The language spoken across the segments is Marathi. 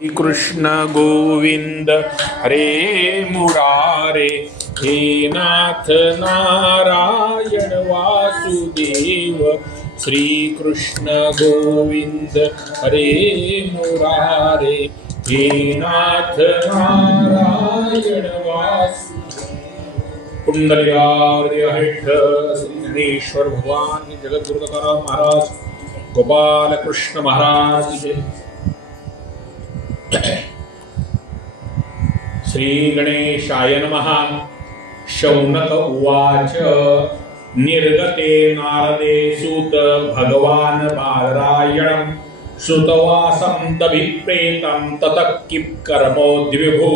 कृष्ण गोविंद हरे मुरारे, हे नाथ नारायण वासुदेव। श्री कृष्ण गोविंद हरे मुरारे, हे नाथ नारायण वासुदेव। पुंडलिकार्यहट्ट श्री गणेश्वर भगवान जगद्गुरु तुकाराम महाराज, गोपाल कृष्ण महाराज की जय। श्री गणेशाय नमः। शौनक उवाच निर्गते नारदे सूत भगवान बादरायणं, श्रुतवासं तभिप्रेतं ततः कित्कर्मोद्विभू।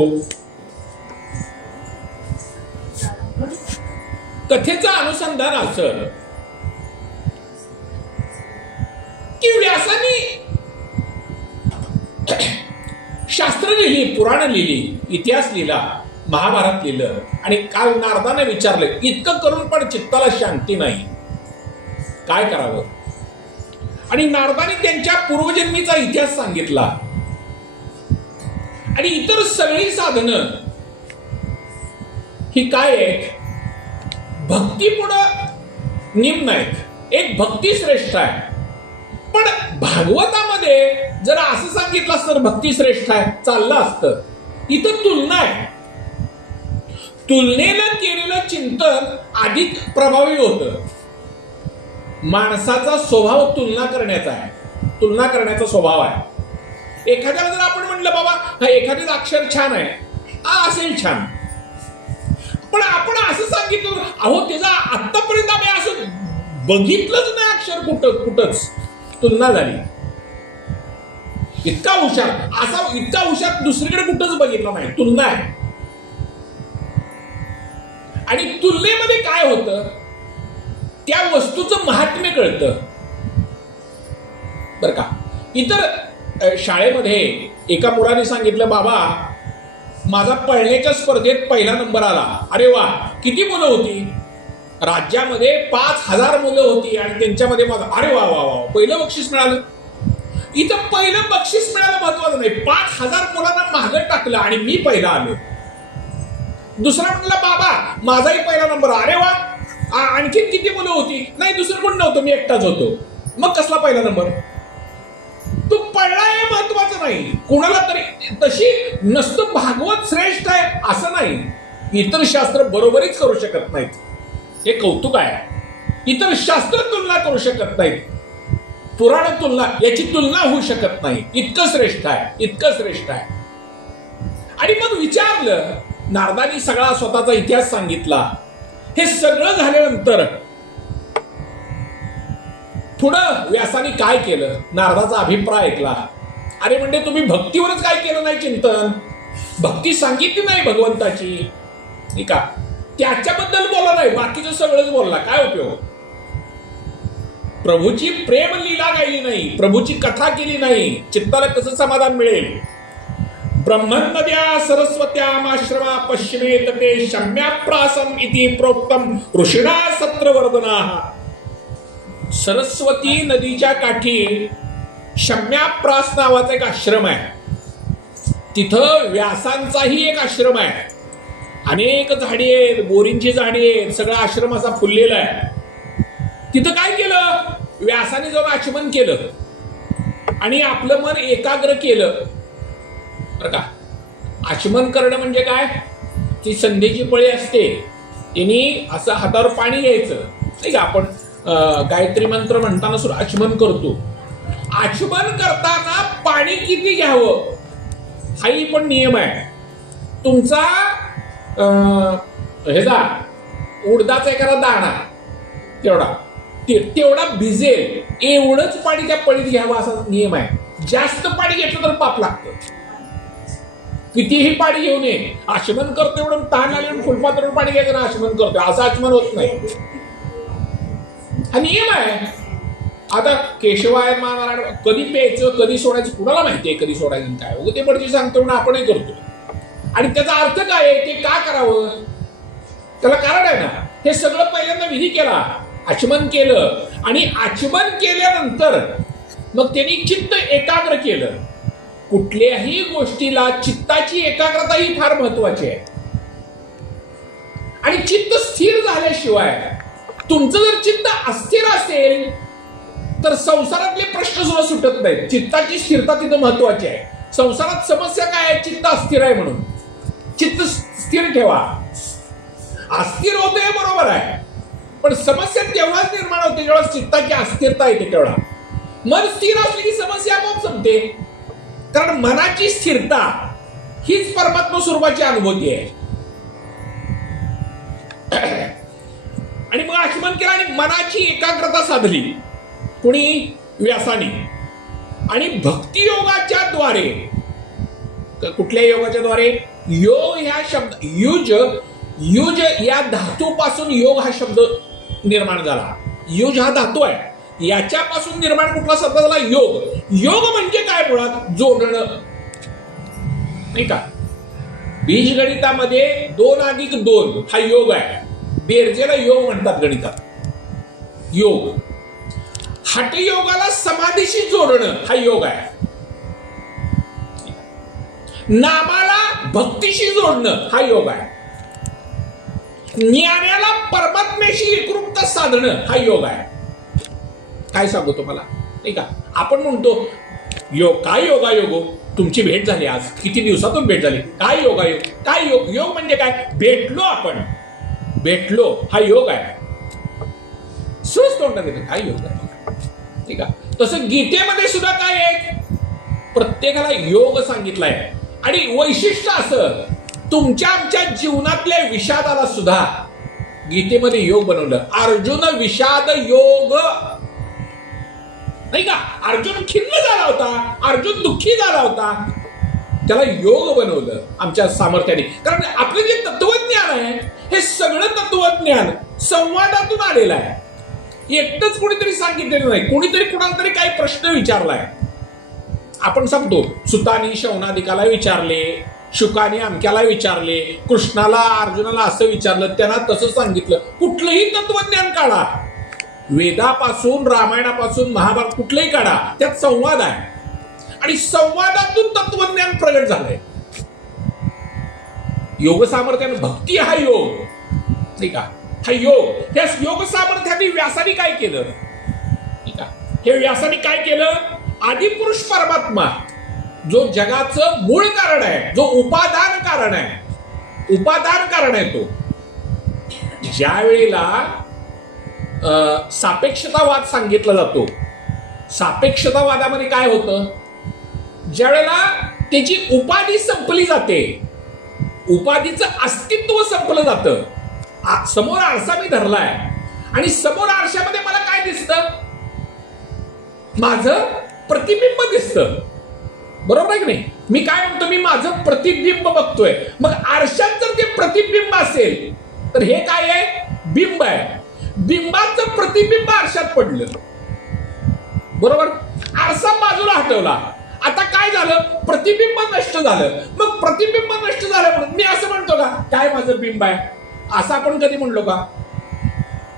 कथेचं अनुसंधान असं की व्यासानी शास्त्र लिहिली, पुराण लिहिली, इतिहास लिहिला, महाभारत लिहिलं आणि काल नारदाने विचारलं, इतकं करून पण चित्ताला शांती नाही, काय करावं? आणि नारदाने त्यांच्या पूर्वजन्मीचा इतिहास सांगितला आणि इतर सगळी साधनं ही काय आहेत? भक्ती पुढं निम्न आहेत, एक भक्ती श्रेष्ठ आहे। पण भागवतामध्ये जर असं सांगितलं असतं तर भक्ती श्रेष्ठ आहे चाललं असतं, इथं तुलना आहे। तुलनेनं केलेलं चिंतन अधिक प्रभावी होतं। माणसाचा स्वभाव तुलना करण्याचा आहे, तुलना करण्याचा स्वभाव आहे। एखाद्याला जर आपण म्हटलं बाबा हा एखादं अक्षर छान आहे, हा असेल छान, पण आपण असं सांगितलं अहो त्याचा आतापर्यंत आम्ही असं बघितलंच नाही अक्षर कुठंच, तुलना झाली। इतका हुशार, असा इतका हुशार दुसरीकडे कुठंच बघितला नाही, तुलना आहे। आणि तुलनेमध्ये काय होतं, त्या वस्तूचं महात्म्य कळतं बर का। इतर शाळेमध्ये एका मुलाने सांगितलं, बाबा माझा पळण्याच्या स्पर्धेत पहिला नंबर आला। अरे वा, किती मुलं होती? राज्यामध्ये 5000 मुलं होती आणि त्यांच्यामध्ये माझा, अरे वा वा वा, पहिलं बक्षीस मिळालं। इथं पहिलं बक्षीस मिळालं महत्वाचं नाही, 5000 मुलांना मागं टाकलं आणि मी पहिला आलो। दुसरा म्हटला, बाबा माझाही पहिला नंबर, अरे वा, आणखी किती मुलं होती? नाही दुसरं कोण नव्हतं, मी एकटाच होतो। मग कसला पहिला नंबर? तू पडला हे महत्वाचं नाही, कोणाला तरी तशी नसतं। भागवत श्रेष्ठ आहे असं नाही, इतर शास्त्र बरोबरीच करू शकत नाहीत, हे कौतुक आहे। इतर शास्त्र तुलना करू शकत नाहीत, पुराण तुलना, याची तुलना होऊ शकत नाही, इतकं श्रेष्ठ आहे, इतकं श्रेष्ठ आहे। आणि मग विचारलं, नारदानी सगळा स्वतःचा इतिहास सांगितला। हे सगळं झाल्यानंतर पुढं व्यासानी काय केलं, नारदाचा अभिप्राय ऐकला। अरे म्हणजे तुम्ही भक्तीवरच काय केलं नाही चिंतन, भक्ती सांगितली नाही भगवंताची, ठीक आहे, त्याच्याबद्दल बोलला नाही, बाकीचं सगळंच बोलला, काय उपयोग? प्रभूची प्रेम लीला गायली नाही, प्रभूची कथा केली नाही, चित्ताला कसं समाधान मिळेल? ब्रह्मनद्या सरस्वत्यामाश्रमा पश्चिमे तटे शम्याप्रासम इति प्रोक्तम ऋषिणा सत्रवर्धनाः। सरस्वती नदीच्या काठी शम्याप्रास नावाचा एक आश्रम आहे, तिथं व्यासांचाही एक आश्रम आहे। अनेक झाडी आहेत, बोरींची झाडी आहेत, सगळा आश्रम असा फुललेला आहे। तिथं काय केलं, व्यासाने जाऊन आचमन केलं आणि आपलं मन एकाग्र केलं बरं का। आचमन करणं म्हणजे काय, ती संध्येची पळी असते, त्यांनी असं हातावर पाणी घ्यायचं, नाही का, आपण गायत्री मंत्र म्हणताना सुद्धा आचमन करतो। आचमन करताना पाणी किती घ्यावं हाही पण नियम आहे। तुमचा ह्याचा उडदाचा एखादा दाणा तेवढा भिजेल एवढंच पाणी त्या पळीत घ्यावं असा नियम आहे। जास्त पाणी घेतलं तर पाप लागतं, कितीही पाणी घेऊ नये। आचमन करतो एवढं तहान आले फुलपात्र पाणी घ्यायचं ना, आचमन करतो असं आचमन होत नाही, हा नियम आहे। आता केशवाय महाराज कधी प्यायचं कधी सोडायचं कुणाला माहितीये, कधी सोडायचं काय, उगा ते पडची सांगतो म्हणून आपणही करतो। आणि त्याचा अर्थ काय आहे, ते का करावं, त्याला कारण आहे ना। हे सगळं पहिल्यांदा विधी केला, आचमन केलं आणि आचमन केल्यानंतर मग त्यांनी चित्त एकाग्र केलं। कुठल्याही गोष्टीला चित्ताची एकाग्रता ही फार महत्वाची आहे. आणि चित्त स्थिर झाल्याशिवाय, तुमचं जर चित्त अस्थिर असेल तर संसारातले प्रश्न सुद्धा सुटत नाहीत. चित्ताची स्थिरता तिथं महत्वाची आहे. संसारात समस्या काय आहे? चित्त अस्थिर आहे म्हणून. चित्त स्थिर ठेवा. अस्थिर होते बरोबर आहे, पण समस्या तेवढाच निर्माण होते जेव्हा चित्ताची अस्थिरता येते तेवढा. मन स्थिर असली की समस्या आपोआप संपते. कारण मनाची स्थिरता हीच परमात्मा स्वरूपाची अनुभूती आहे. आणि मग आचमन केलं आणि मनाची एकाग्रता साधली कुणी? व्यासाने. आणि भक्ती योगाच्या द्वारे, कुठल्या योगाच्या द्वारे? योग ह्या शब्द, युज या धातूपासून योग हा शब्द निर्माण झाला. युज हा धातू आहे, याच्यापासून निर्माण कुठला शब्द झाला? योग. योग म्हणजे काय? मुळात जोडणं, नाही का? बीजगणितामध्ये 2+2 हा योग आहे. बेरजेला योग म्हणतात गणितात. योग. हठयोगाला समाधीशी जोडणं हा योग आहे. नामाला भक्तीशी जोडणं हा योग आहे. ज्ञानाला परमात्म्याशी एकरूपता साधणं हा योग आहे. काय सांगू तुम्हाला, नाही का? आपण म्हणतो योग, काय योगायोगो, तुमची भेट झाली आज, किती दिवसातून भेट झाली, काय योगायोग, काय योग? योग म्हणजे काय? भेटलो, आपण भेटलो हा योग आहे. सहज तोंडात येतं, काय योग आहे, ठीक आहे? तसं गीतेमध्ये सुद्धा काय आहे? प्रत्येकाला योग सांगितलाय. आणि वैशिष्ट्य असं, तुमच्या आमच्या जीवनातल्या विषादाला सुद्धा गीतेमध्ये योग बनवलं. अर्जुन विषाद योग, नाही का? अर्जुन खिन्न झाला होता, अर्जुन दुःखी झाला होता, त्याला योग बनवलं आमच्या सामर्थ्याने. कारण आपलं जे तत्वज्ञान आहे हे सगळं तत्वज्ञान संवादातून आलेलं आहे. एकटंच कोणीतरी सांगितलेलं नाही. कोणीतरी कुणाला तरी काही प्रश्न विचारलाय. आपण सांगतो सुतानी शौनादिकाला विचारले, शुकाने अमक्याला विचारले, कृष्णाला अर्जुनाला असं विचारलं, त्यांना तसं सांगितलं. कुठलंही तत्वज्ञान काढा, वेदापासून रामायणापासून महाभारत कुठलंही काढा, त्यात संवाद आहे. आणि संवादातून तत्वज्ञान प्रगट झालंय. योग सामर्थ्याने भक्ती हा योग, नाही का? हा योग. या योग सामर्थ्याने व्यासाने काय केलं, ठीक आहे? हे व्यासाने काय केलं? आदिपुरुष परमात्मा जो जगाचं मूळ कारण आहे, जो उपादान कारण आहे, उपादान कारण आहे, तो ज्या वेळेला सापेक्षतावाद सांगितला जातो, सापेक्षतावादामध्ये काय होतं? ज्या वेळेला त्याची उपाधी संपली जाते, उपाधीचं अस्तित्व संपलं जातं. समोर आरसा मी धरलाय आणि समोर आरशामध्ये मला काय दिसतं? माझं प्रतिबिंब दिसतं, बरोबर आहे की नाही? मी काय म्हणतो? मी माझं प्रतिबिंब बघतोय. मग आरशात जर ते प्रतिबिंब असेल तर हे काय आहे? बिंब आहे. बिंबाचं प्रतिबिंब आरशात पडलं, बरोबर? आरसा बाजूला हटवला, आता काय झालं? प्रतिबिंब नष्ट झालं. मग प्रतिबिंब नष्ट झालं म्हणून मी असं म्हणतो का काय माझं बिंब आहे? असं आपण कधी म्हणलो का?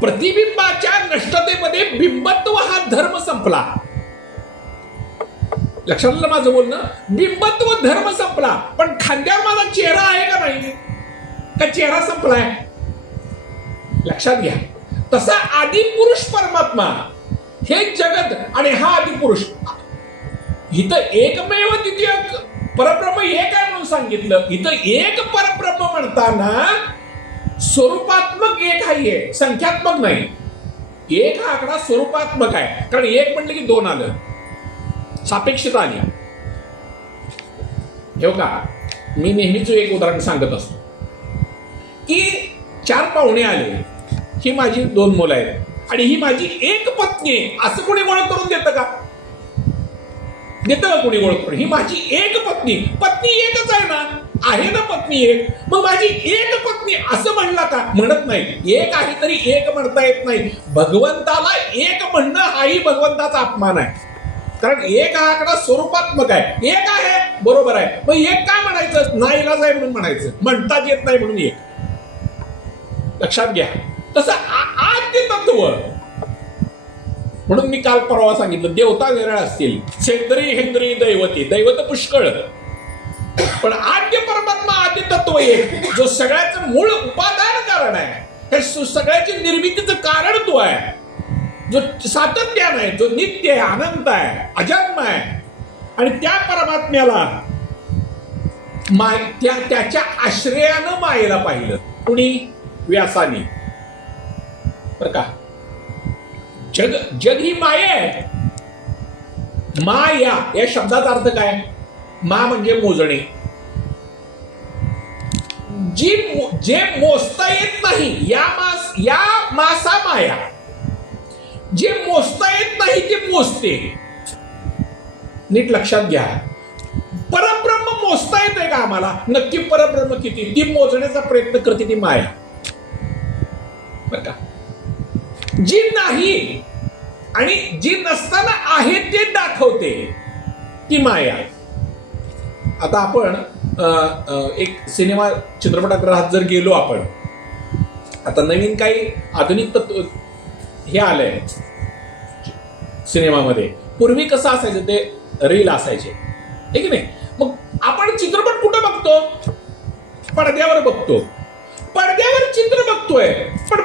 प्रतिबिंबाच्या नष्टतेमध्ये बिंबत्व हा धर्म संपला. लक्षात आलं माझं बोलणं? बिंबत्व धर्म संपला. पण खांद्यावर माझा चेहरा आहे का नाही? का चेहरा संपलाय? लक्षात घ्या. तसा आदिपुरुष परमात्मा हे जगत आणि हा आदिपुरुष, इथं एकमेव द्वितीय परब्रह्म एक आहे म्हणून सांगितलं. इथं एक परब्रह्म म्हणताना स्वरूपात्मक एक आहे, संख्यात्मक नाही. एक हा आकडा स्वरूपात्मक आहे. कारण एक म्हटलं की 2 आलं, सापेक्षता आली. हे का, मी नेहमीच एक उदाहरण सांगत असतो की 4 पाहुणे आले, ही माझी 2 मुलं आहेत आणि ही माझी एक पत्नी आहे, असं कोणी ओळख करून देतं का? देतं का कोणी ओळख करून? ही माझी एक पत्नी, पत्नी एकच आहे ना, आहे ना पत्नी एक, मग माझी एक पत्नी असं म्हणला का? म्हणत नाही. एक आहे तरी एक म्हणता येत नाही. भगवंताला एक म्हणणं हाही भगवंताचा अपमान आहे. कारण एक हा आकडा स्वरूपात्मक आहे. एक आहे, बरोबर आहे, मग एक काय म्हणायचं? नाईलाज आहे म्हणून म्हणायचं, म्हणताच येत नाही म्हणून एक. लक्षात घ्या. तसं आद्य तत्व म्हणून मी काल परवा सांगितलं, देवता वेगळ्या असतील, सेंद्री हेंद्री दैवती, दैवत पुष्कळ, पण आद्य परमात्मा आद्य तत्व एक, जो सगळ्याचं मूळ उपादान कारण आहे, हे सगळ्याची निर्मितीचं कारण तो आहे, जो सातत्यान आहे, जो नित्य आहे, अनंत आहे, अजन्म आहे. आणि त्या परमात्म्याला त्याच्या आश्रयानं मायेला पाहिलं. कुणी? व्यासानी. बरं का? जग ही माया आहे. माया या शब्दाचा अर्थ काय? मा म्हणजे मोजणे. जे मोजता येत नाही या मासा माया. जे मोजता येत नाही ते मोजते. नीट लक्षात घ्या. परब्रह्म मोजता येते का आम्हाला? नक्की परब्रह्म किती ती मोजण्याचा प्रयत्न करते ती माया. बरं का? जी नाही आणि जी नसताना आहे ते दाखवते ती माया. आता आपण एक सिनेमा चित्रपटगृहात जर गेलो आपण, आता नवीन काही आधुनिक तत्व हे आलंय सिनेमामध्ये. पूर्वी कसं असायचं, ते रील असायचे, ठीक नाही? मग आपण चित्रपट कुठं बघतो? पडद्यावर बघतो. पडद्यावर चित्र बघतोय, पण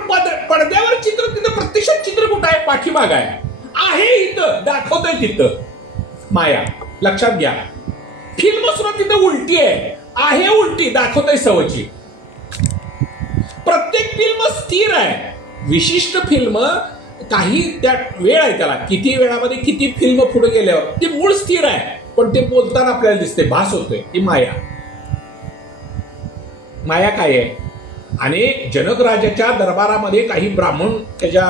पडद्यावर चित्र, तिथं प्रत्यक्षात चित्र कुठं आहे? पाठीमाग आहे इथं, दाखवतोय तिथं. माया. लक्षात घ्या. फिल्म सुद्धा तिथं उलटी आहे उलटी, दाखवतोय सवची. प्रत्येक फिल्म स्थिर आहे. विशिष्ट फिल्म काही त्या वेळ आहे, त्याला किती वेळामध्ये किती फिल्म पुढे गेल्यावर ती मूळ स्थिर आहे, पण ते बोलताना आपल्याला दिसते, भास होतोय. ही माया. माया काय आहे? आणि जनक राजाच्या दरबारामध्ये काही ब्राह्मण त्याच्या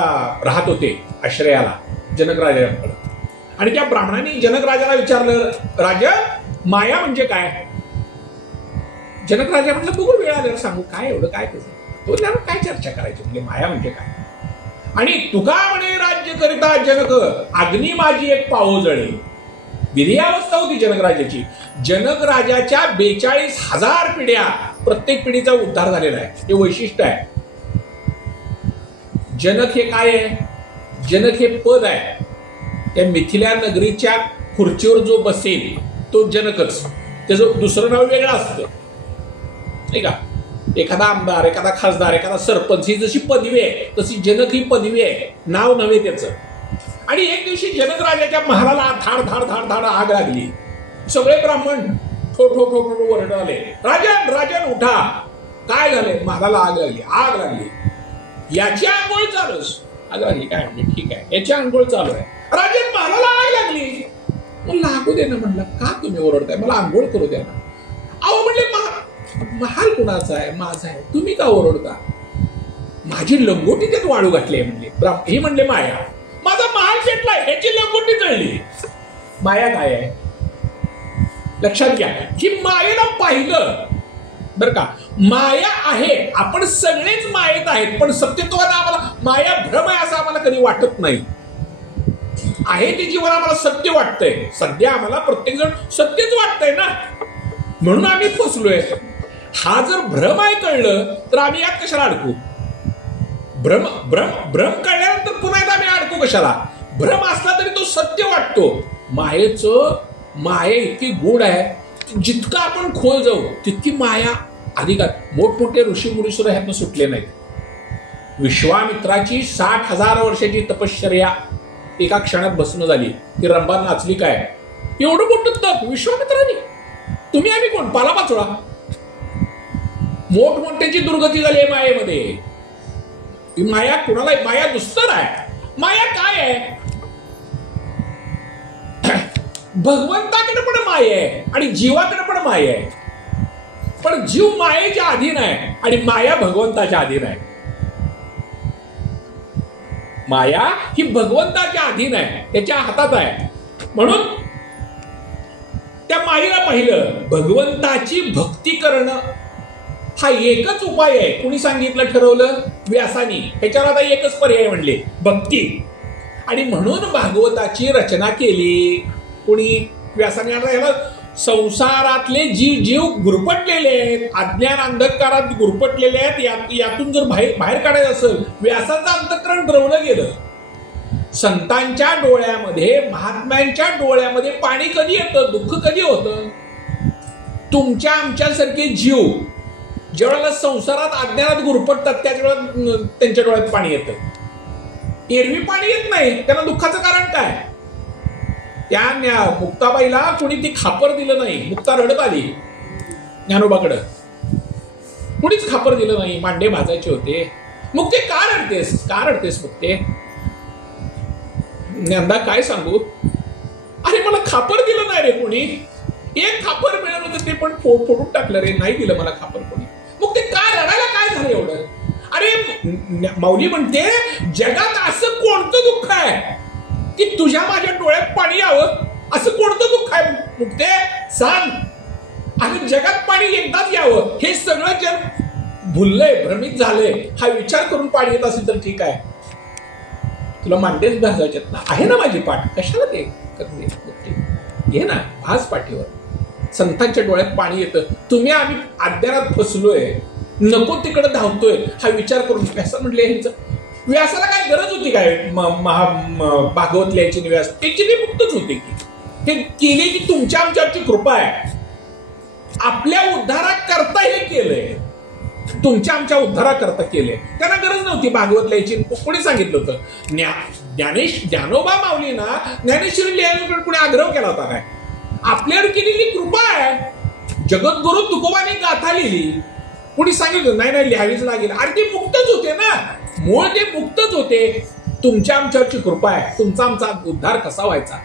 राहत होते आश्रयाला जनक राजाकडे. आणि त्या ब्राह्मणांनी जनक राजाला विचारलं, राजा माया म्हणजे काय? जनक राजा म्हटलं, बघू वेळ आल्यावर सांगू. काय एवढं काय कसं? तो त्यावर काय चर्चा करायची? म्हणजे माया म्हणजे काय? आणि तुका म्हणे राज्य करिता जनक, अग्नी माझी एक पाहो जळे. विधी अवस्था होती जनक राजाची. जनक राजाच्या 42,000 पिढ्या, प्रत्येक पिढीचा उद्धार झालेला आहे. हे वैशिष्ट्य आहे. जनक हे काय आहे? जनक हे पद आहे. त्या मिथिला नगरीच्या खुर्चीवर जो बसेल तो जनकच. त्याचं दुसरं नाव वेगळं असतं, नाही का? एखादा आमदार, एखादा खासदार, एखादा सरपंच ही जशी पदवी आहे तशी जनक ही पदवी आहे, नाव नव्हे त्याचं. आणि एक दिवशी जनक राजाच्या महालाला धाड धाड धाड धाड आग लागली. सगळे ब्राह्मण ठो ठो ठो ठो ओरडाले, राजन राजन उठा, काय झालंय? महालाला आग लागली, आग लागली. याची आंघोळ चालूच. आग लागली काय म्हणजे ठीक आहे, याची आंघोळ चालू आहे. राजन महालाला आग लागली. लागू दे ना म्हणलं, का तुम्ही ओरडताय? मला आंघोळ करू द्या ना. अहो म्हणले, महाल कुणाचा आहे? माझा आहे. तुम्ही का ओरडता? माझी लंगोटी त्यात वाळू घातली आहे म्हणले. हे म्हणले माया. माझा महाल पेटलाय, ह्याची लंगोटी जळली. माया काय आहे? लक्षात घ्या. ही मायेला पाहिलं बरं का. माया आहे, आपण सगळेच मायेत आहेत, पण सत्यत्वानं आम्हाला माया भ्रम आहे असं आम्हाला कधी वाटत नाही. आहे ते जीवन आम्हाला सत्य वाटतंय. सध्या आम्हाला प्रत्येक जण सत्यच वाटतंय ना, म्हणून आम्ही फसलोय. हा जर भ्रम आहे कळलं तर आम्ही यात कशाला अडकू? भ्रम भ्रम भ्रम कळल्यानंतर पुन्हा एकदा आम्ही अडकू कशाला? भ्रम असला तरी तो सत्य वाटतो. माया इतकी गूढ आहे, जितका आपण खोल जाऊ तितकी माया अधिक. मोठमोठे ऋषी मुनी सुद्धा ह्यातनं सुटले नाहीत. विश्वामित्राची 60,000 वर्षाची तपश्चर्या एका क्षणात भस्म झाली. ती रंभा नाचली काय? एवढं मोठं तप विश्वामित्राने. तुम्ही आम्ही कोण? पालापाचोळा. मोठमोठ्याची दुर्गती झाली आहे मायेमध्ये. माया कुणाला? माया दुस्तर आहे. माया काय आहे? भगवंताकडे पण माया आहे आणि जीवाकडे पण माया आहे. पण जीव मायेच्या अधीन आहे आणि माया भगवंताच्या अधीन आहे. माया ही भगवंताच्या अधीन आहे, त्याच्या हातात आहे. म्हणून त्या मायेला पाहिलं. भगवंताची भक्ती करणं हा एकच उपाय आहे. कुणी सांगितलं, ठरवलं? व्यासानी. ह्याच्यावर आता एकच पर्याय म्हणले, भक्ती. आणि म्हणून भागवताची रचना केली. कुणी? व्यासाने. ह्याला संसारातले जीव गुरफटलेले आहेत, अज्ञान अंधकारात गुरफटलेले आहेत. यातून जर बाहेर काढायचं असेल, व्यासाचं अंतःकरण द्रवलं गेलं. संतांच्या डोळ्यामध्ये, महात्म्यांच्या डोळ्यामध्ये पाणी कधी येतं, दुःख कधी होतं? तुमच्या आमच्यासारखे जीव ज्यावेळेला संसारात अज्ञानात गुरफटतात त्याच वेळेला त्यांच्या डोळ्यात पाणी येतं. एरवी पाणी येत नाही. त्यांना दुःखाचं कारण काय? त्या मुक्ताबाईला कुणी ती खापर दिलं नाही. मुक्ता रडत आली ज्ञानोबाकडं. कुणीच खापर दिलं नाही. मांडे भाजायचे होते. मुक्ते का रडतेस, का रडतेस मुक्ते? ज्ञानदा काय सांगू, अरे मला खापर दिलं नाही रे कोणी. एक खापर मिळालं होतं ते पण फोडून टाकलं रे, नाही दिलं मला खापर कोणी. मग ते काय रडायला काय झालं एवढं? अरे माऊली म्हणते जगात असं कोणतं दुःख आहे की तुझ्या माझ्या डोळ्यात पाणी यावं? असं कोणतं दुःख आहे मुक्ते सांग. आणि जगात पाणी एकदाच यावं हे सगळं जग भुललंय, भ्रमित झालंय. हा विचार करून पाणी येत असेल तर ठीक आहे. तुला मांडेच भाजायच्यात ना, आहे ना माझी पाठ, कशाला ते करते? घे ना, भाज पाठीवर. संतांच्या डोळ्यात पाणी येतं. तुम्ही आम्ही अज्ञानात फसलोय, नको तिकडे धावतोय. हा विचार करून व्यास म्हटले ह्यांचं, व्यासाला काय गरज होती काय भागवत लिहायची? व्यास त्याची मुक्तच होते की हे केले की तुमच्या आमच्यावरची कृपा आहे. आपल्या उद्धाराकरता हे केलंय, तुमच्या आमच्या उद्धाराकरता केले. त्यांना गरज नव्हती भागवत लिहायची. कोणी सांगितलं होतं? ज्ञानोबा माऊलींना ज्ञानेश्वरी लिहायला कोणी आग्रह केला होता काय? आपल्यावर केलेली कृपा आहे. जगद्गुरु तुकोबाने गाथा लिहिली, कोणी सांगितलं नाही नाही लिहावीच लागेल? अरे ते मुक्तच होते ना, मूळ ते मुक्तच होते. तुमच्या आमच्यावरची कृपा आहे. तुमचा आमचा उद्धार कसा व्हायचा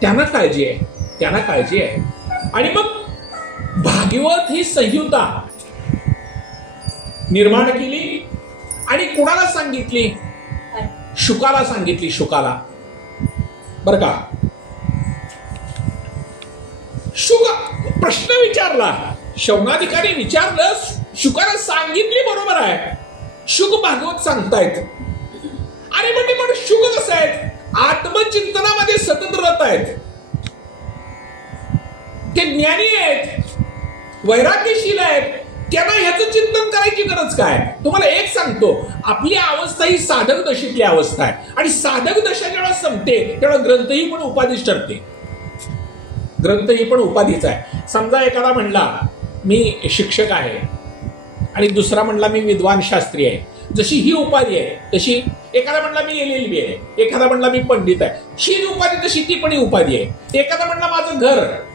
त्यांना काळजी आहे, त्यांना काळजी आहे. आणि मग भागवत ही संहिता निर्माण केली आणि कुणाला सांगितली? शुकाला सांगितली. शुकाला बर का. शुक प्रश्न विचारला, शौनाधिकारी विचारलं, शुकाला सांगितली. बरोबर आहे, शुक भागवत सांगतायत. अरे म्हणजे पण शुक कसं आहेत? आत्मचिंतनामध्ये सतत रत आहेत, ते ज्ञानी आहेत, वैराग्यशील आहेत. त्यांना ह्याचं चिंतन करायची गरज काय? तुम्हाला एक सांगतो, आपली अवस्था ही साधक दशेतली अवस्था आहे. आणि साधक दशा जेव्हा संपते तेव्हा ग्रंथ ही पण उपाधीच ठरते. ग्रंथ ही पण उपाधीच आहे. समजा एखादा म्हणला मी शिक्षक आहे आणि दुसरा म्हणला मी विद्वान शास्त्री आहे. जशी ही उपाधी आहे तशी एखादा म्हणला मी LLB आहे, एखादा म्हणला मी पंडित आहे. ही उपाधी तशी ती पण उपाधी आहे. एखादा म्हणला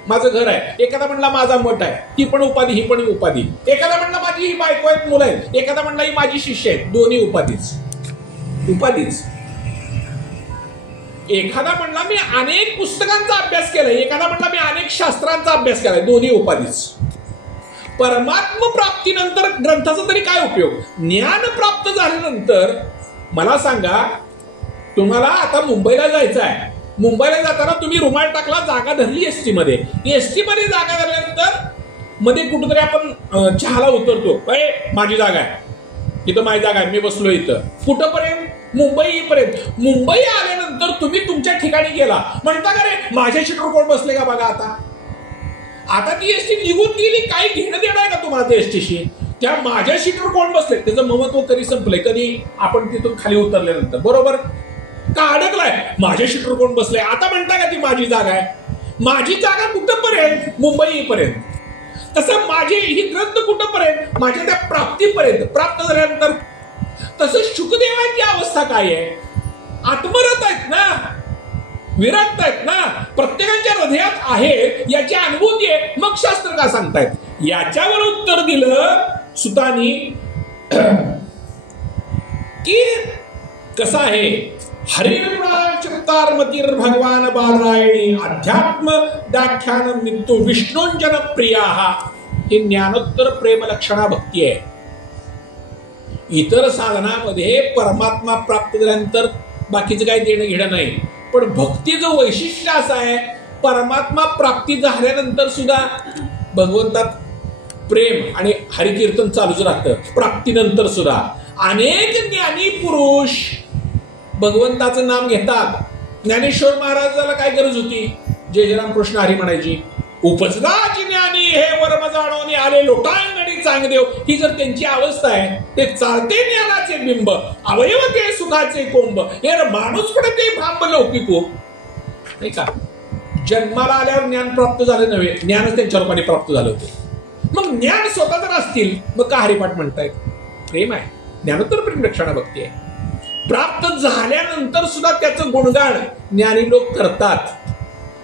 माझं घर आहे, एखादा म्हणला माझा मठ आहे, ती पण उपाधी ही पण उपाधी. एखादा म्हणला माझी ही बायको आहेत, मुलं आहेत, एखादा म्हणला ही माझी शिष्य आहेत. दोन्ही उपाधीच. एखादा म्हणला मी अनेक पुस्तकांचा अभ्यास केलाय, एखादा म्हणला मी अनेक शास्त्रांचा अभ्यास केलाय. दोन्ही उपाधीच. परमात्म प्राप्तीनंतर ग्रंथाचा तरी काय उपयोग? ज्ञान प्राप्त झाल्यानंतर मला सांगा, तुम्हाला आता मुंबईला जायचं आहे. मुंबईला जाताना तुम्ही रुमाल टाकला, जागा धरली एसटी मध्ये. एसटी मध्ये जागा धरल्यानंतर मध्ये कुठेतरी आपण चहाला उतरतो, माझी जागा आहे, इथं माझी जागा आहे, मी बसलो इथं. कुठंपर्यंत? मुंबई येईपर्यंत. मुंबई आल्यानंतर तुम्ही तुमच्या ठिकाणी गेला, म्हणता का रे माझ्या सीटवर कोण बसले का बघा. आता ती एसटी निघून गेली, काही घेणं देणं आहे का तुम्हाला त्या एसटीशी? त्या माझ्या सीटवर कोण बसले त्याचं महत्व कधी संपलंय? कधी आपण तिथून खाली उतरल्यानंतर. बरोबर का? अडकलाय, माझ्या सीटवर कोण बसले. आता म्हणता का ती माझी जागा आहे? माझी जागा कुठंपर्यंत? मुंबई येईपर्यंत. तसं माझी ही ग्रंथ कुठंपर्यंत? माझ्या त्या प्राप्तीपर्यंत. प्राप्त झाल्यानंतर. तसं शुकदेवांची अवस्था काय आहे? आत्मरत आहेत ना, विरक्त आहेत ना, प्रत्येकाच्या हृदयात आहे याची अनुभूती आहे. मग शास्त्र का सांगतायत? याच्यावर उत्तर दिलं सुतानी की कसं आहे, हरिर्चित्तार मतीर भगवान बादरायणी अध्यात्म दाख्यान मृत्यू विष्णुंजन प्रिया. हे ज्ञानोत्तर प्रेम लक्षणा भक्ती आहे. इतर साधनामध्ये परमात्मा प्राप्त झाल्यानंतर बाकीचं काही देणं घेणं नाही. पण भक्तीचं वैशिष्ट्य असं आहे, परमात्मा प्राप्ती झाल्यानंतर सुद्धा भगवंतात प्रेम आणि हरिकीर्तन चालूच राहतं. प्राप्तीनंतर सुद्धा अनेक ज्ञानी पुरुष भगवंताचं नाम घेतात. ज्ञानेश्वर महाराजाला काय गरज होती? जय जय रामकृष्ण हरी म्हणायची. उपजदाची ज्ञानी हे वर्म जाणवणी आले लोटांगणी चांगदेव ही जर त्यांची अवस्था आहे, ते चालते ज्ञानाचे बिंब अवयव ते सुखाचे कोंब, हे माणूस पण ते भांब लौकिक हो नाही का. जन्माला आल्यावर ज्ञान प्राप्त झालं नव्हे, ज्ञानच त्यांच्या रूपाने प्राप्त झालं होतं. मग ज्ञान स्वतः जर असतील मग का हरिपाठ म्हणतायत? प्रेम आहे, ज्ञानोत्तर प्रेम रक्षणा भक्ती आहे. प्राप्त झाल्यानंतर सुद्धा त्याचं गुणगान ज्ञानी लोक करतात.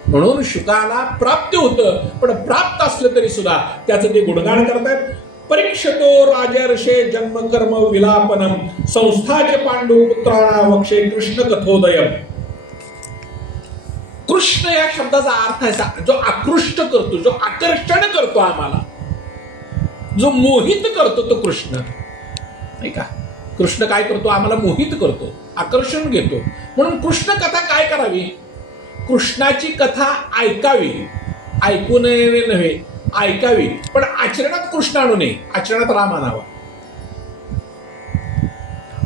म्हणून शुकाला प्राप्त होतं, पण प्राप्त असलं तरी सुद्धा त्याचं ते गुणगान करतात. परीक्षतो राजर्षे जन्म कर्म विलापनम संस्थाचे पांडू पुत्राणा वक्षे कृष्ण कथोदयम. कृष्ण या शब्दाचा अर्थ आहे जो आकृष्ट करतो, जो आकर्षण करतो, आम्हाला जो मोहित करतो तो कृष्ण नाही का. कृष्ण काय करतो? आम्हाला मोहित करतो, आकर्षण घेतो. म्हणून कृष्ण कथा काय करावी? कृष्णाची कथा ऐकावी, ऐकू नये, ऐकावी, पण आचरणात कृष्ण आणू नये, आचरणात राम आणावा.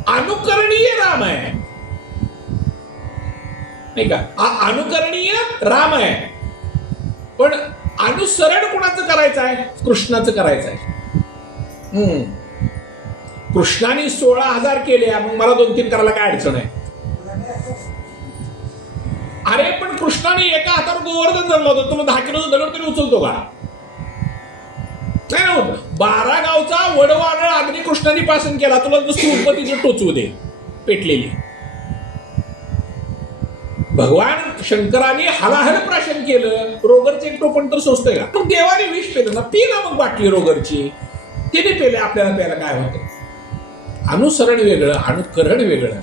अनुकरणीय राम आहे नाही का, अनुकरणीय राम आहे, पण अनुसरण कोणाचं करायचं आहे? कृष्णाचं करायचं आहे. कृष्णाने 16,000 केले, मग मला 2-3 करायला काय अडचण आहे? अरे पण कृष्णाने एका हातावर गोवर्धन धरलं होतं, तुला 10 किलोचा दगड तरी उचलतो का? नाही ना. 12 गावचा वडवानळ अग्नी कृष्णाने पासन केला, तुला नुसती उपतीचं टोचू दे पेटलेली. भगवान शंकराने हलाहल प्राशन केलं, रोगरचं एक टोपण तर सोचतंय का? मग देवाने विष पेलं ना, पी ना मग बाटली रोगरची, तिने पेले, आपल्याला प्यायला काय होतं? अनुसरण वेगळं, अनुकरण वेगळं.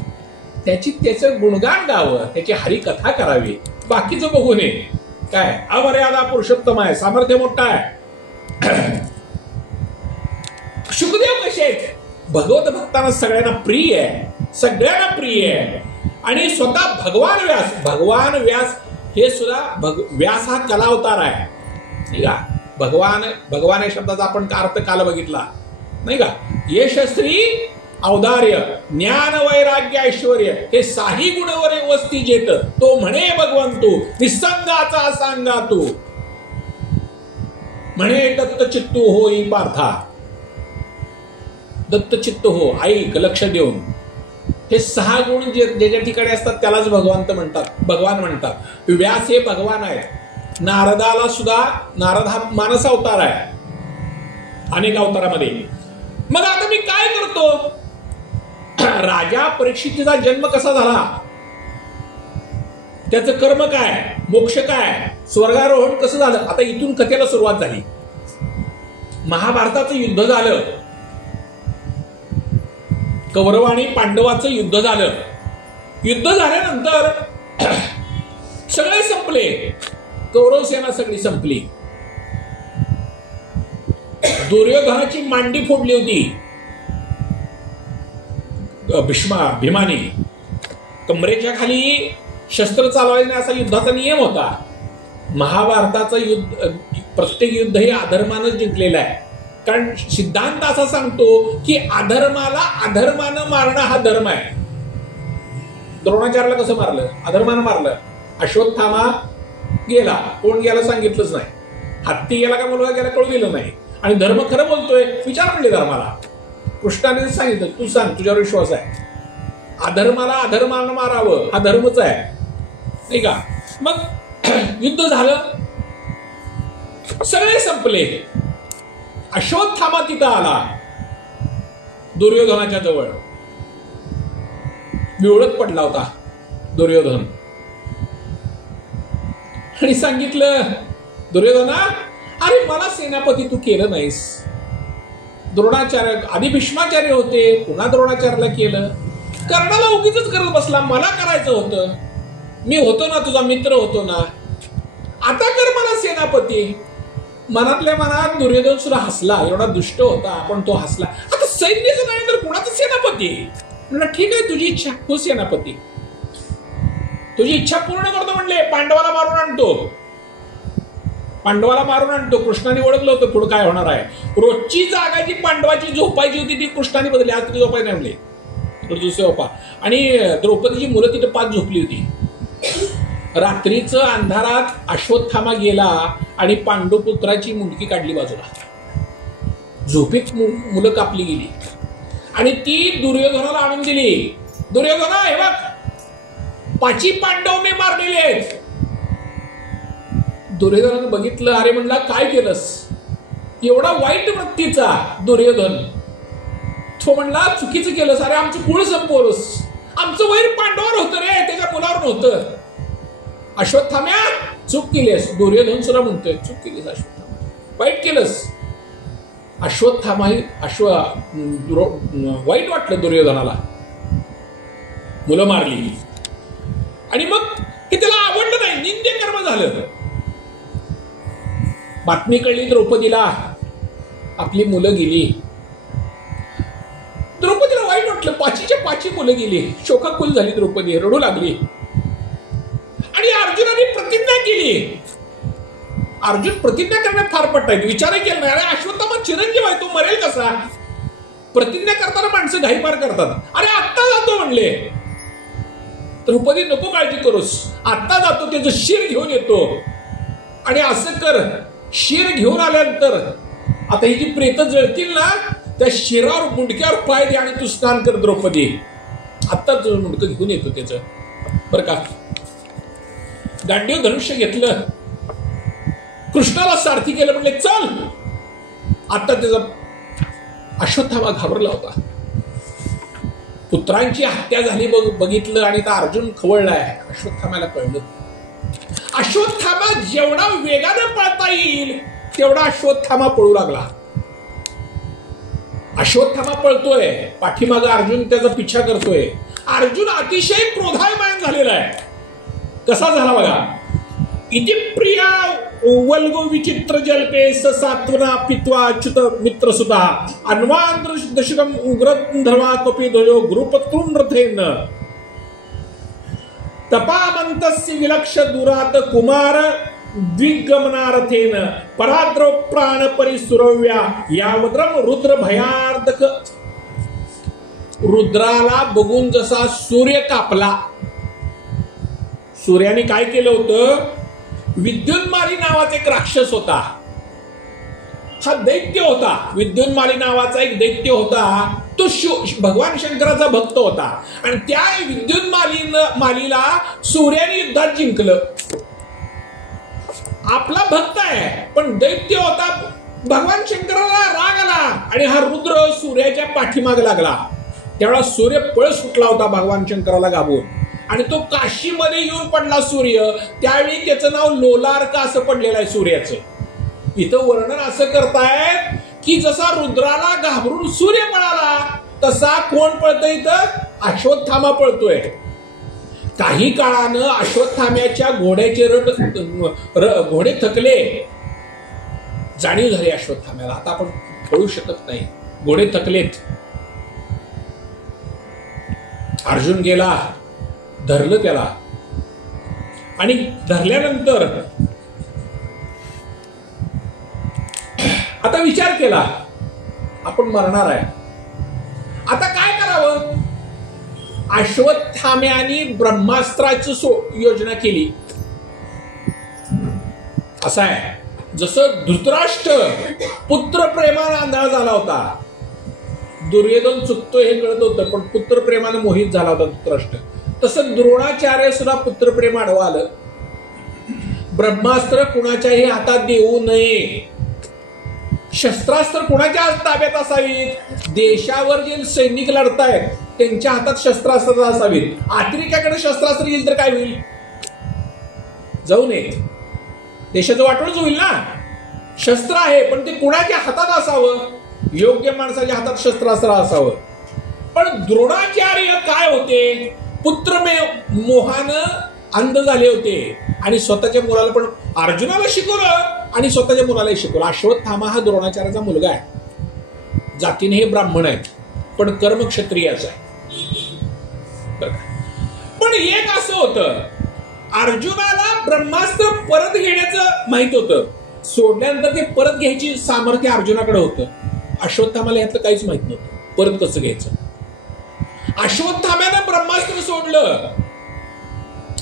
त्याचं गुणगान गावं, त्याची हरिकथा करावी, बाकीचं बघू नये. काय अमर्यादा पुरुषोत्तम आहे, सामर्थ्य मोठा आहे. शुकदेव कसे आहेत? भगवत भक्तांना सगळ्यांना प्रिय आहे, सगळ्यांना प्रिय आहे. आणि स्वतः भगवान व्यास हे सुद्धा व्यास हा कला अवतार आहे नाही का. भगवान या शब्दाचा आपण अर्थ काल बघितला नाही का. यशस्वी औदार्य ज्ञान वैराग्य ऐश्वर हे साही गुणवरे वस्ती जेत, तो म्हणे भगवंतू निसंगाचा सांगा तू, म्हणे दत्त चित्तू होई पार्था. दत्त चित्त हो, ऐक लक्ष देऊन. हे 6 गुण ज्याच्या ठिकाणी असतात त्यालाच भगवान म्हणतात. व्यास हे भगवान आहेत. नारदाला सुद्धा, नारद हा मानस अवतार आहे अनेक अवतारामध्ये. मग आता मी काय करतो? राजा परीक्षितीचा जन्म कसा झाला, त्याचं कर्म काय, मोक्ष काय, स्वर्गारोहण कसं झालं, आता इथून कथेला सुरुवात झाली. महाभारताचं युद्ध झालं, कौरव आणि पांडवाचं युद्ध झालं. युद्ध झाल्यानंतर सगळे संपले, कौरव सेना सगळी संपली. दुर्योधनाची मांडी फोडली होती भीमाने. कमरेच्या खाली शस्त्र चालवायचे नाही असा युद्धाचा नियम होता. महाभारताचं युद्ध, प्रत्येक युद्ध हे अधर्मानं जिंकलेलं आहे. कारण सिद्धांत असा सांगतो की अधर्माला अधर्मानं मारणं हा धर्म आहे. द्रोणाचार्याला कसं मारलं? अधर्मानं मारलं. अश्वत्थामा गेला, कोण गेला सांगितलंच नाही. हत्ती गेला का मुलगा गेला कळू दिलं नाही. आणि धर्म खरं बोलतोय विचार म्हणले धर्माला. कृष्णाने सांगितलं तू सांग, तुझ्यावर विश्वास आहे. अधर्माला अधर्मानं मारावं हा धर्मच आहे नाही का. मग युद्ध झालं, सगळे संपले. अश्वत्थामा तिथं आला दुर्योधनाच्या जवळ. विवळत पडला होता दुर्योधन. आणि सांगितलं दुर्योधना, अरे मला सेनापती तू केलं नाहीस. द्रोणाचार्य आधी भीष्माचार्य होते, पुन्हा द्रोणाचार्याला केलं. कर्णाला उगीच करत बसला, मला करायचं होतं. मी होतो ना, तुझा मित्र होतो ना, आता कर मला सेनापती. मनातल्या मनात दुर्योधन सुद्धा हसला. एवढा दुष्ट होता पण तो हसला. आता सैन्याचं नाही तर कुणाचं सेनापती? म्हणलं ठीक आहे, तुझी इच्छा, हो सेनापती, तुझी इच्छा पूर्ण करतो. म्हणले पांडवाला मारून आणतो, पांडवाला मारून आणतो. कृष्णाने ओळखलं होतं पुढे काय होणार आहे. रोजची जागा जी पांडवाची झोपायची होती ती कृष्णाने बदलली. आज तरी झोपायला नाही म्हणले, झोपा. आणि द्रौपदीची मुलं तिथे 5 झोपली होती. रात्रीचं अंधारात अश्वत्थामा गेला आणि पांडुपुत्राची मुंडकी काढली बाजूला. झोपेत मुलं कापली गेली आणि ती दुर्योधनाला आणून दिली. दुर्योधना, हे बघ 5 पांडव मी मारलेले आहेत. दुर्योधनानं बघितलं, अरे म्हणला काय केलंस? एवढा वाईट वृत्तीचा दुर्योधन. तो म्हणला चुकीचं केलंस, अरे आमचं कुळ संपवलंस, आमचं वैर पांडवावर होतं रे, त्याच्या मुलावर नव्हतं. अश्वत्थाम्या चूक केलीस. दुर्योधन सुद्धा म्हणतोय चूक केलीस अश्वत्थामा, वाईट केलंस. अश्वत्थामा वाईट वाटलं दुर्योधनाला, मुलं मारली आणि मग हे त्याला आवडलं नाही, निंद्य कर्म झालं. बातमी कळली द्रौपदीला, आपली मुलं गेली. द्रौपदीला वाईट वाटलं, 5च्या 5 मुलं गेली. शोकाकुल झाली द्रौपदी, रडू लागली आणि अर्जुनाने प्रतिज्ञा केली. अर्जुन प्रतिज्ञा करण्यात फार पडतायत, विचारही केला नाही. अरे अश्वत्थामा चिरंजीव आहे, तो मरेल कसा? प्रतिज्ञा करताना माणसं घाईपार करतात. अरे आत्ता जातो म्हणले. द्रौपदी नको काळजी करूस, आत्ता जातो, त्याचं शिर घेऊन येतो. आणि असं कर, शिर घेऊन आल्यानंतर आता ही जी प्रेत जळतील ना, त्या शिरावर मुंडक्यावर पाय दे आणि तू स्नान कर द्रौपदी. आत्ता तुझं मुंडकं घेऊन येतो त्याचं, बरं का. गांडीव धनुष्य घेतलं, कृष्णाला सारथी केलं, म्हणले चल. आता त्याचा अश्वत्थामा घाबरला होता. पुत्रांची हत्या झाली बघितलं आणि आता अर्जुन खवळलाय. अश्वत्थामाला कळलं, अश्वत्थामा जेवढा वेगाने पळता येईल तेवढा अश्वत्थामा पळू लागला. अश्वत्थामा पळतोय, पाठीमागं अर्जुन त्याचा पिछा करतोय. अर्जुन अतिशय क्रोधायमान झालेला आहे. कसा झाला बघा. इति प्रिया वल्गो विचित्र जल्पे सात्वना पित्वा अच्युत मित्र सुधा अन्वांद्र दशकम उग्र धर्वा कपी ध्वजो गुरुपत्रून रथेन तपामंतस्य विलक्ष दुरात कुमार द्विगमनारथेन पराद्रव प्राण परिसुरव्या यावद्रम रुद्र भयार्दक. रुद्राला बघून जसा सूर्य कापला. सूर्याने काय केलं होतं, विद्युन्माली नावाचा एक राक्षस होता, हा दैत्य होता. विद्युन्माली नावाचा एक दैत्य होता, तो भगवान शंकराचा भक्त होता. आणि त्या विद्युन्मालीला सूर्याने युद्धात जिंकलं. आपला भक्त आहे पण दैत्य होता. भगवान शंकराला राग आला आणि हा रुद्र सूर्याच्या पाठीमाग लागला. त्यावेळा सूर्य पळ सुटला होता भगवान शंकराला घाबरून आणि तो काशीमध्ये येऊन पडला सूर्य. त्यावेळी त्याचं नाव लोलार्क असं पडलेलं आहे सूर्याचं. इथं वर्णन असं करतायत की जसा रुद्राला घाबरून सूर्य पळाला तसा कोण पळतोय इथं, अश्वत्थामा पळतोय. काही काळानं अश्वत्थाम्याच्या घोड्याचे घोडे थकले, जाणीव झाली अश्वत्थाम्याला, आता आपण पळू शकत नाही, घोडे थकलेत. अर्जुन गेला, धरलं त्याला आणि धरल्यानंतर आता विचार केला आपण मरणार आहे, आता काय करावं. अश्वत्थाम्याने ब्रह्मास्त्राची योजना केली. असं आहे, जसं धृतराष्ट्र पुत्र प्रेमाने आंधळा झाला होता, दुर्योधन चुकतोय हे कळत होतं पण पुत्र प्रेमाने मोहित झाला होता धृतराष्ट्र, तसं द्रोणाचार्य सुद्धा पुत्रप्रेम आडवा आलं. ब्रह्मास्त्र कुणाच्याही हातात देऊ नये, शस्त्रास्त्र कुणाच्या ताब्यात असावीत, देशावर जे सैनिक लढतायत त्यांच्या हातात शस्त्रास्त्र असावीत. अतिरेक्याकडे शस्त्रास्त्र येईल तर काय होईल, जाऊ नये, देशाचं वाटोळच होईल ना. शस्त्र आहे पण ते कुणाच्या हातात असावं, योग्य माणसाच्या हातात शस्त्रास्त्र असावं. पण द्रोणाचार्य काय होते, पुत्र मोहानं अंध झाले होते आणि स्वतःच्या मुलाला पण अर्जुनाला शिकवलं आणि स्वतःच्या मुलालाही शिकवलं. अश्वत्थामा हा द्रोणाचार्याचा मुलगा आहे, जातीने हे ब्राह्मण आहेत पण कर्म क्षत्रियाचा आहे. पण एक असं होतं, अर्जुनाला ब्रह्मास्त्र परत घेण्याचं माहित होतं, सोडल्यानंतर ते परत घ्यायची सामर्थ्य अर्जुनाकडे होतं. अश्वत्थामाला यातलं काहीच माहित नव्हतं परत कसं घ्यायचं. अश्वत्थाम्यानं ब्रह्मास्त्र सोडलं,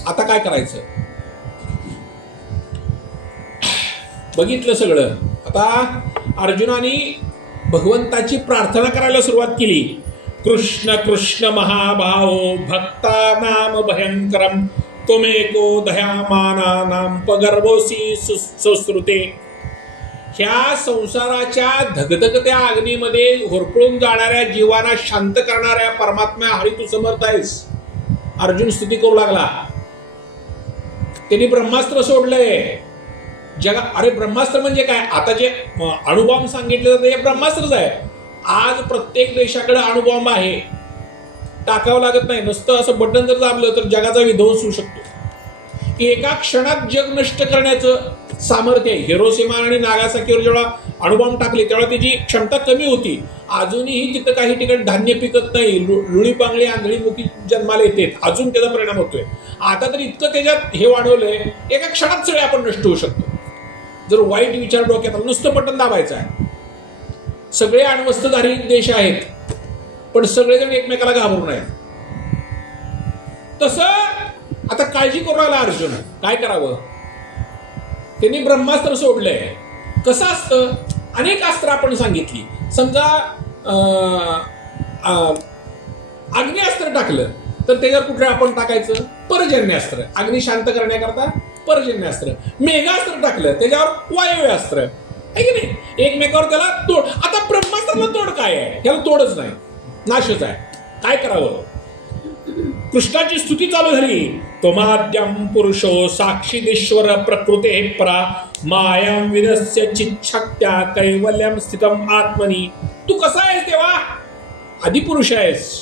आता काय करायचं बघितलं सगळं. आता अर्जुनाने भगवंताची प्रार्थना करायला सुरुवात केली. कृष्ण कृष्ण महाभावो भक्ता नाम भयंकरम त्वमेको दयामानानां पगर्वोसी सुश्रुते. ह्या संसाराच्या धगधगत्या अग्नीमध्ये होरपळून जाणाऱ्या जीवांना शांत करणाऱ्या परमात्मा हरी तू समर्थ आहेस. अर्जुन स्तुती करू लागला. त्यांनी ब्रह्मास्त्र सोडलंय जगा. अरे ब्रह्मास्त्र म्हणजे काय? आता जे अणुबॉम्ब सांगितलं जातं हे ब्रह्मास्त्रच आहे. आज प्रत्येक देशाकडे अणुबॉम्ब आहे. टाकावं लागत नाही, नुसतं असं बटन जर दाबलं तर जगाचा विध्वंस होऊ शकतो. एका क्षणात जग नष्ट करण्याचं सामर्थ्य आहे. हिरोशिमा आणि नागासाकीवर जेव्हा अणुबॉम्ब टाकले तेव्हा त्याची क्षमता कमी होती. अजूनही तिथं काही ठिकाणी धान्य पिकत नाही, लुळी पांगळी आंधळी मुखी जन्माला येते, अजून त्याचा परिणाम होतोय. आता तर इतकं त्याच्यात हे वाढवलंय, एका क्षणात सगळे आपण नष्ट होऊ शकतो जर वाईट विचार डोक्यात आला. नुसतं बटन दाबायचं आहे. सगळे अण्वस्त्रधारी देश आहेत पण सगळेजण एकमेकाला घाबरून आहेत. तसं आता काळजी करू लागला अर्जुन. काय करावं? त्यांनी ब्रह्मास्त्र सोडलंय. कसं असतं? अनेक अस्त्र आपण सांगितली. समजा अग्निअस्त्र टाकलं तर त्याच्यावर कुठलं आपण टाकायचं? पर्जन्यास्त्र. अग्नी शांत करण्याकरता पर्जन्यास्त्र. मेघास्त्र टाकलं त्याच्यावर वायव्यास्त्र आहे की नाही? एकमेकावर त्याला तोड. आता ब्रह्मास्त्राला तोड काय आहे? त्याला तोडच नाही, नाशच आहे. काय करावं? कृष्णाची स्तुती चालू झाली. त्वमाद्यं पुरुषो साक्षीदीश्वर प्रकृते परा मायां विदस्य चिच्छक्त्या कैवल्यं स्थितम आत्मनी. तू कसा आहेस देवा? आदिपुरुष आहेस.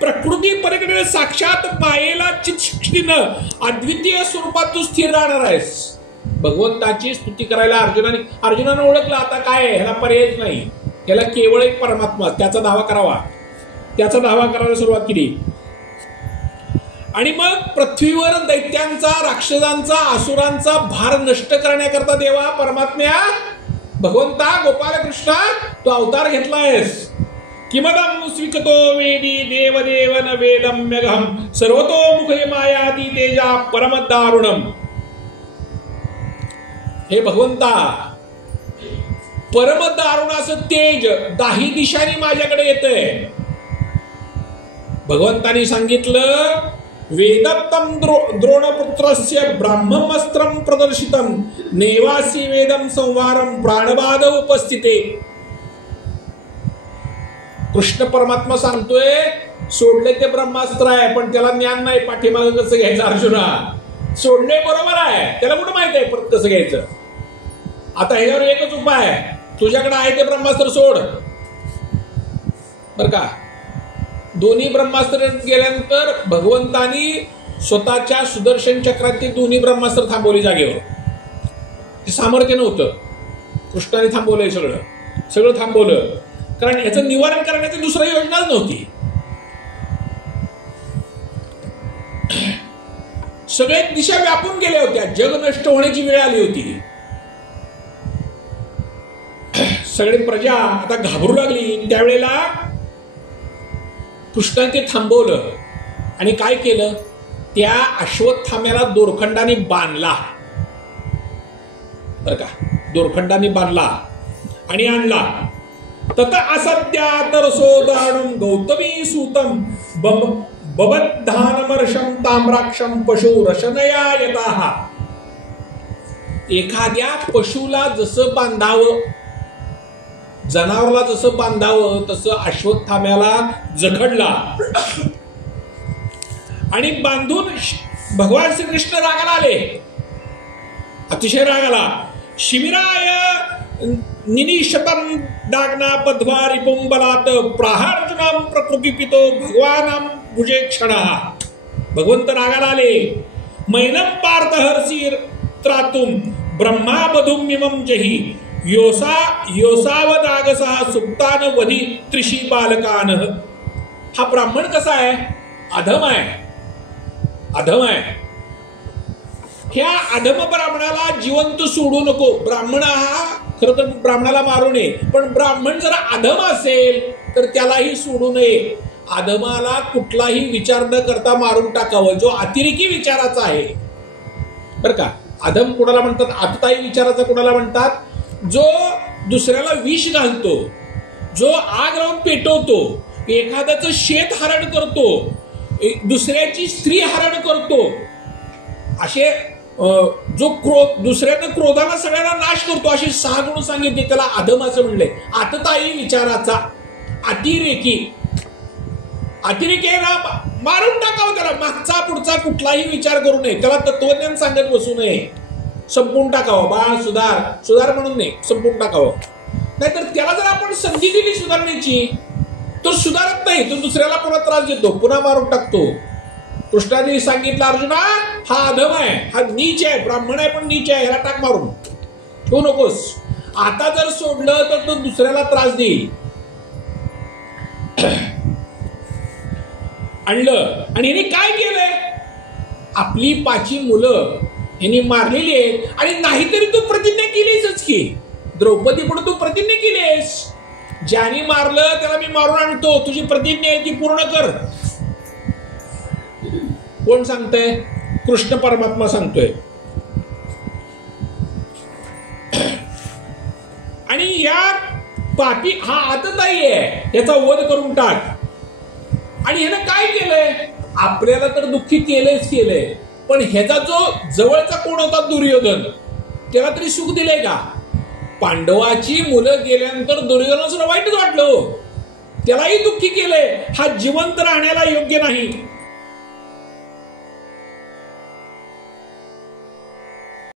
प्रकृती पलीकडे साक्षात मायेला चिच्छक्तीनं अद्वितीय स्वरूपात तू स्थिर राहणार आहेस. भगवंताची स्तुती करायला अर्जुनानं ओळखलं. आता काय आहे? ह्याला पर्यायच नाही. ह्याला केवळ एक परमात्मा, त्याचा दावा करावा. त्याचा दावा करायला सुरुवात केली. आणि मग पृथ्वीवर दैत्यांचा, राक्षसांचा, असुरांचा भार नष्ट करण्याकरता देवा परमात्म्या, भगवंता, गोपाल कृष्णा, तू अवतार घेतलायस. किमदं स्विकतो वेदी देवदेव न वेदम्यगहं सर्वतोमुखे मायादी तेजा परमदारुणम. हे भगवंता, परमदारुण असं तेज दाही दिशांनी माझ्याकडे येतंय. भगवंतानी सांगितलं, वेदत्तम द्रोणपुत्रस्य ब्राह्ममस्त्रम प्रदर्शितम नेवासी वेदम संवारम प्राणबाध उपस्थिते. कृष्ण परमात्मा सांगतोय, सोडले ते ब्रह्मास्त्र आहे पण त्याला ज्ञान नाही पाठीमागं कसं घ्यायचं. अर्जुना, सोडले बरोबर आहे, त्याला कुठं माहित आहे परत कसं घ्यायचं. आता ह्याच्यावर एकच उपाय आहे, तुझ्याकडे आहे ते ब्रह्मास्त्र सोड. बर का? दोन्ही ब्रह्मास्त्र गेल्यानंतर भगवंतानी स्वतःच्या सुदर्शन चक्रात दोन्ही ब्रह्मास्त्र थांबवली जागेवर. ते सामर्थ्य नव्हतं, कृष्णाने थांबवलंय. सगळं थांबवलं, कारण याचं निवारण करण्याची दुसरी योजनाच नव्हती. सगळे दिशा व्यापून गेल्या होत्या, जग नष्ट होण्याची वेळ आली होती. सगळी प्रजा आता घाबरू लागली. त्यावेळेला कृष्णाने ते थांबवलं आणि काय केलं? त्या अश्वत्थाम्याला दोरखंडाने बांधला. बर का? दोरखंडाने बांधला आणि आणला. तत असत्या तरसोदाणं गौतमी सूतम बबद्धानमर्षम ताम्राक्षम पशु रशनया यताः. एखाद्या पशुला जसं बांधावं, जनावरला जसं बांधावं तसं अश्वत्थाम्याला जखडला आणि बांधून भगवान श्रीकृष्ण रागाला आले. अतिशय रागाला. शिबिराय निनिशतम दाग्ना पद्वा रिपुंबलात प्राहार्जुनाम प्रकृतिपितो भगवानाम भुजे क्षणः. भगवंत रागाला आले. मैनम पार्थ हर्षीर त्रातुम ब्रह्मा बधुम इमं जही योसावदागसा सुप्तान वधी त्रिशी बालकान. हा ब्राह्मण कसा आहे? अधम आहे, अधम आहे. ह्या अधम ब्राह्मणाला जिवंत सोडू नको. ब्राह्मण हा खरं तर ब्राह्मणाला मारू नये, पण ब्राह्मण जर अधम असेल तर त्यालाही सोडू नये. अधमाला कुठलाही विचार न करता मारून टाकावं, जो अतिरेकी विचाराचा आहे. बर का? अधम कोणाला म्हणतात? आतताई विचाराचा कोणाला म्हणतात? जो दुसऱ्याला विष घालतो, जो आग लावून पेटवतो, एखाद्याचं शेत हरण करतो, दुसऱ्याची स्त्री हरण करतो, असे जो दुसऱ्यानं क्रोधाला सगळ्यांना नाश करतो, अशी 6 गुण सांगितले. त्याला अधम असं म्हणले. आतताई विचाराचा, अतिरेकी आहे ना, मारून टाकावं त्याला. मागचा पुढचा कुठलाही विचार करू नये. त्याला तत्वज्ञान सांगत बसू नये. संपून टाकावं. बाळ सुधार म्हणून नाही, संपून टाकावं. नाहीतर त्याला जर आपण संधी दिली सुधारण्याची, तो सुधारत नाही, तो दुसऱ्याला पुन्हा त्रास देतो, पुन्हा मारून टाकतो. कृष्णाने सांगितलं, अर्जुना हा अधम आहे, हा नीच आहे, ब्राह्मण आहे पण नीच आहे, ह्याला टाक मारून, तू नकोस. आता जर सोडलं तर तो दुसऱ्याला त्रास देईल. आणलं आणि हिने काय केलंय? आपली 5 मुलं यांनी मारलेली आहेत. आणि नाहीतरी तू प्रतिज्ञा केलीच की, द्रौपदी पण तू प्रतिज्ञा केलीस, ज्याने मारलं त्याला मी मारून आणतो, तुझी प्रतिज्ञा आहे ती पूर्ण कर. कोण सांगतंय? कृष्ण परमात्मा सांगतोय. आणि या पापी हा आतताई आहे, याचा वध करून टाक. आणि ह्यानं काय केलंय? आपल्याला तर दुःखी केलंय, पण ह्याचा जो जवळचा कोण होता, दुर्योधन, त्याला तरी सुख दिलंय का? पांडवाची मुलं गेल्यानंतर दुर्योधनाला वाईटच वाटलं, त्यालाही दुःखी केलंय. हा जिवंत राहण्याला योग्य नाही.